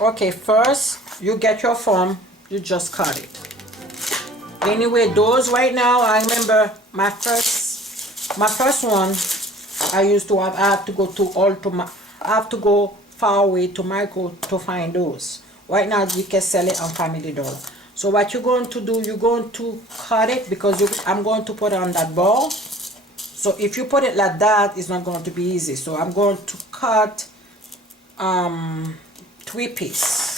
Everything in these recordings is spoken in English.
Okay, first you get your foam, you just cut it. Anyway, those right now, I remember my first one, I used to have, I have to go I have to go far away to Micro to find those. Right now you can sell it on Family Dollar. So what you're going to do, you're going to cut it because I'm going to put it on that ball. So if you put it like that, it's not going to be easy. So I'm going to cut 3 pieces.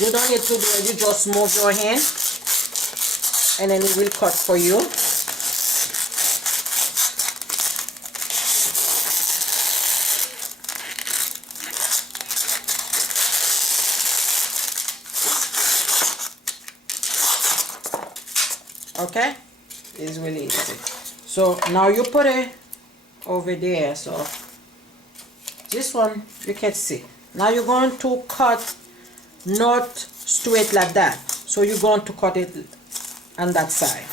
You don't need to do it, you just move your hand and then it will cut for you. Okay, it's really easy. So now you put it over there. So this one you can see. Now you're going to cut not straight like that. So you're going to cut it on that side.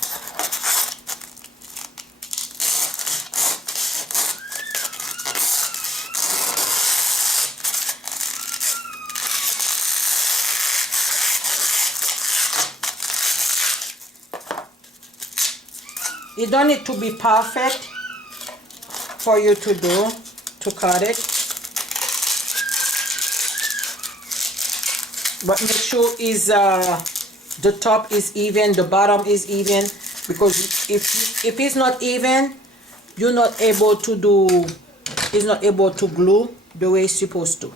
It don't need to be perfect for you to cut it, but make sure is the top is even, the bottom is even, because if it's not even, you're not able to do, it's not able to glue the way it's supposed to.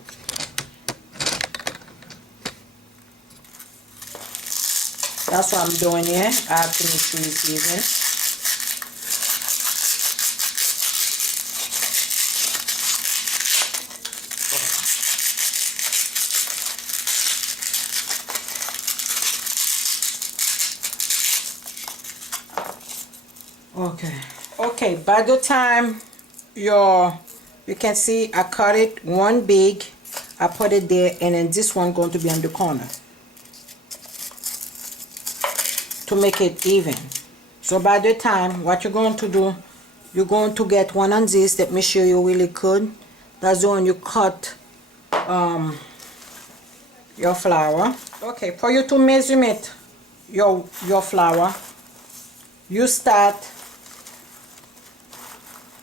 That's what I'm doing here. I have to make sure it's even. Okay, by the time you can see I cut it one big, I put it there, and then this one going to be on the corner to make it even. So by the time, what you're going to do, you're going to get one on this. Let me show you really good. That's the one you cut your flour. Okay, for you to measure your flour, you start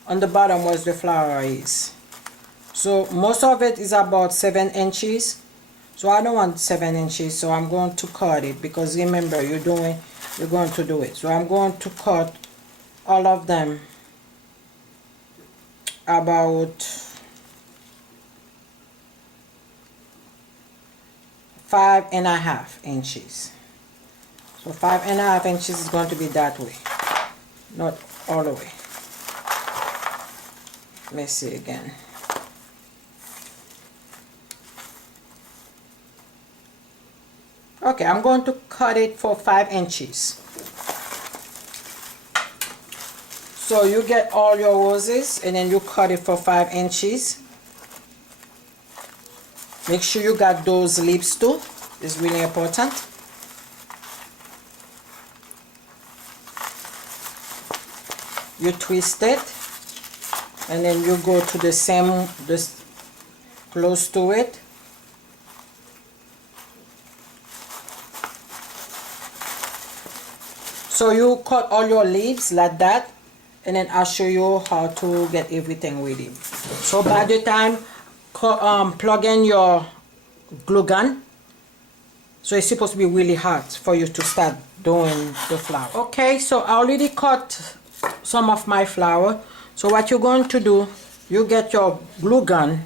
on the bottom where the flour is. So most of it is about 7 inches. So I don't want 7 inches, so I'm going to cut it, because remember you're going to do it. So I'm going to cut all of them about 5.5 inches. So 5.5 inches is going to be that way, not all the way. Let's see again. Okay, I'm going to cut it for 5 inches. So you get all your roses and then you cut it for 5 inches. Make sure you got those lips too. It's really important. You twist it, and then you go to this close to it. So you cut all your leaves like that, and then I'll show you how to get everything ready. So by the time plug in your glue gun, so it's supposed to be really hot for you to start doing the flour. Okay, so I already cut some of my flour. So what you're going to do, you get your glue gun,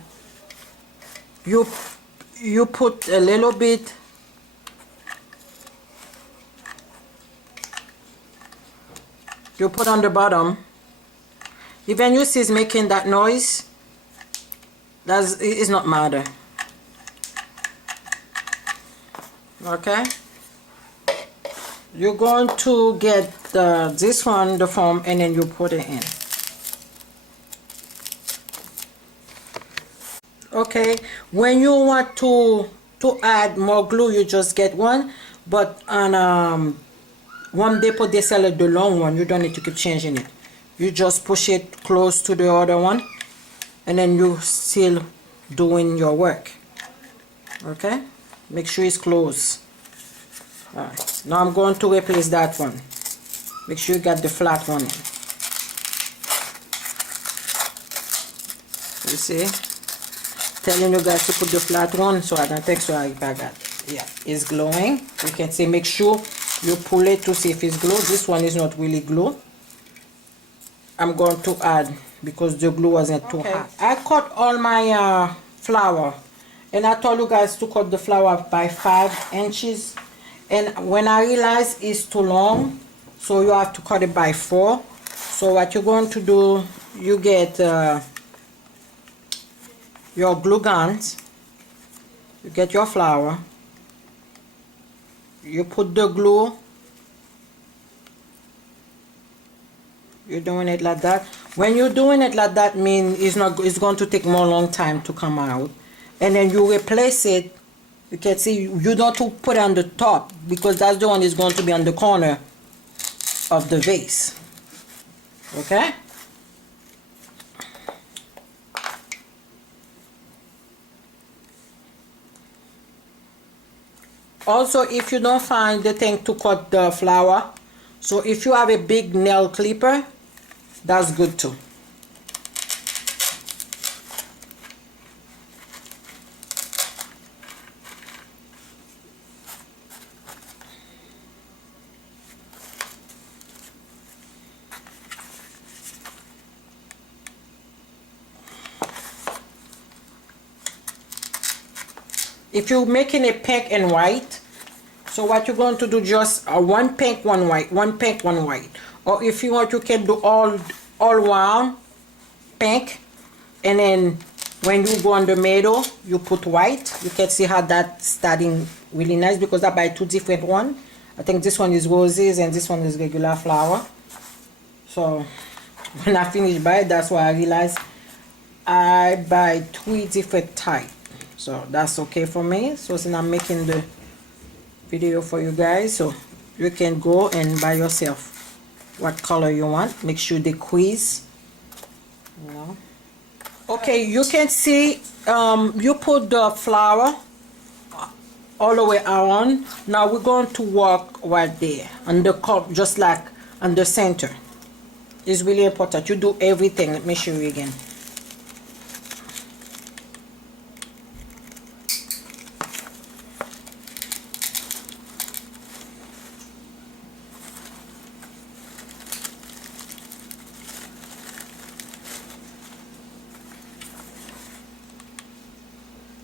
you put a little bit you put on the bottom. Even you see it's making that noise, it's not matter. Okay, you're going to get this one, the foam, and then you put it in. Okay, when you want to add more glue, you just get one, but on Home Depot they sell it the long one. You don't need to keep changing it. you just push it close to the other one, and then you still doing your work. Okay, make sure it's close. All right, now I'm going to replace that one. Make sure you got the flat one in. You see, telling you guys to put the flat one so I don't take so I got. Yeah, it's glowing. You can see, make sure you pull it to see if it's glue. This one is not really glue. I'm going to add because the glue wasn't too hot. I cut all my flour, and I told you guys to cut the flour by 5 inches, and when I realized it's too long, so you have to cut it by 4. So what you're going to do, you get your glue guns, you get your flour, you put the glue, you're doing it like that. When you're doing it like that, means it's going to take more long time to come out. And then you replace it. You can see you don't put it on the top because that's the one that's going to be on the corner of the vase. Okay? Also, if you don't find the thing to cut the flour, so if you have a big nail clipper, that's good too. If you're making a pink and white, so what you're going to do, just one pink, one white, one pink, one white. Or if you want, you can do all round pink, and then when you go on the middle, you put white. You can see how that's starting really nice because I buy 2 different ones. I think this one is roses and this one is regular flower. So when I finish buying, that's why I realized I buy 3 different types. So that's okay for me. So since I'm making the video for you guys, so you can go and buy yourself what color you want. Make sure they squeeze, you know. Okay, you can see you put the flour all the way around. Now we're going to work right there on the cup, just like on the center. It's really important you do everything. Let me show you again.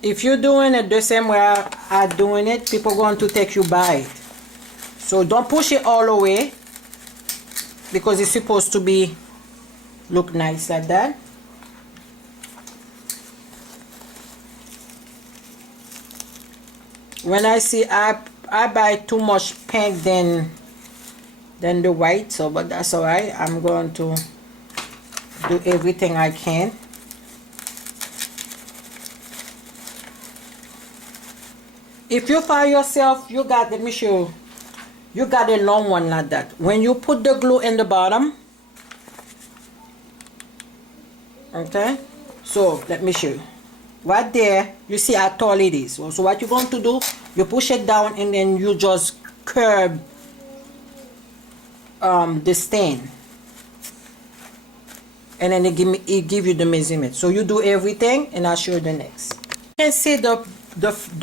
If you're doing it the same way I'm doing it, people are going to take you by it. So don't push it all the way because it's supposed to be look nice like that. When I see I buy too much pink than the white, so but that's alright. I'm going to do everything I can. If you find yourself, you got, let me show you, you got a long one like that. When you put the glue in the bottom, okay, so let me show you. Right there, you see how tall it is. So what you're going to do, you push it down and then you just curve the stain. And then it give you the measurement. So you do everything and I'll show you the next. You can see the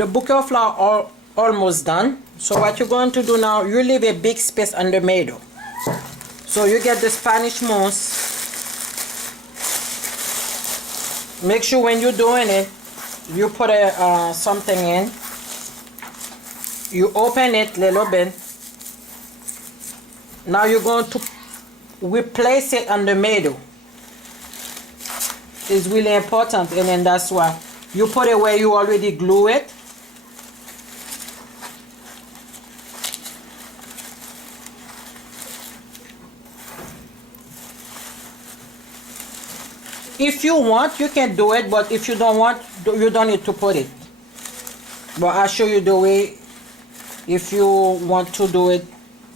bouquet of flower almost done. So what you're going to do now, you leave a big space on the middle. So you get the Spanish moss. Make sure when you're doing it, you put something in. You open it a little bit. Now you're going to replace it on the middle. It's really important, and then that's why you put it where you already glue it. If you want, you can do it, but if you don't want, you don't need to put it. But I'll show you the way. If you want to do it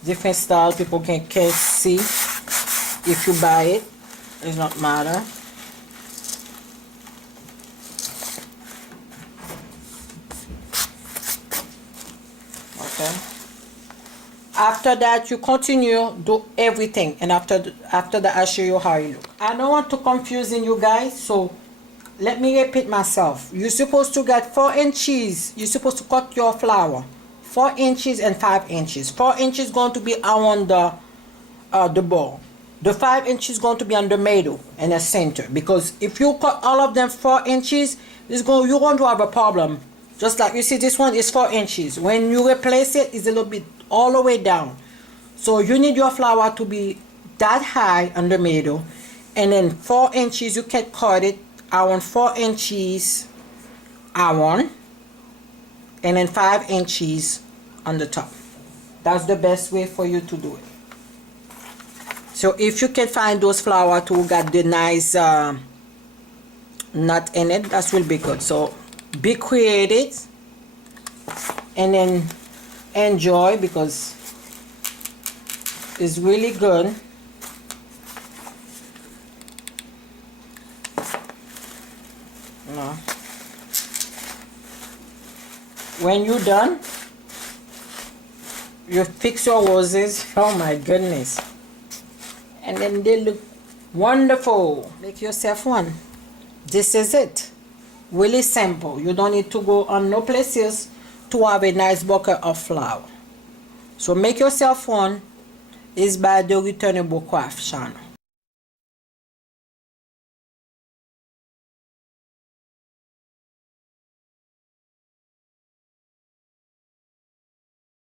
different style, people can see. if you buy it, it's not matter. Okay. After that, you continue do everything, and after that, I'll show you how it look. I don't want to confusing you guys, so let me repeat myself. You're supposed to get 4 inches. You're supposed to cut your flour 4 inches and 5 inches. 4 inches going to be around the ball. The 5 inches going to be on the middle and the center, because if you cut all of them 4 inches, you're going to have a problem. Just like you see, this one is 4 inches. When you replace it, it's a little bit all the way down. So you need your flour to be that high on the middle, and then 4 inches you can cut it around 4 inches around, and then 5 inches on the top. That's the best way for you to do it. So if you can find those flour to get the nice nut in it, that will be good. So be creative and then enjoy, because it's really good. No. When you're done, you fix your roses. Oh my goodness. And then they look wonderful. Make yourself one. This is it. Really simple. You don't need to go on no places to have a nice bucket of flour. So make yourself one. It's by the Returnable Craft channel.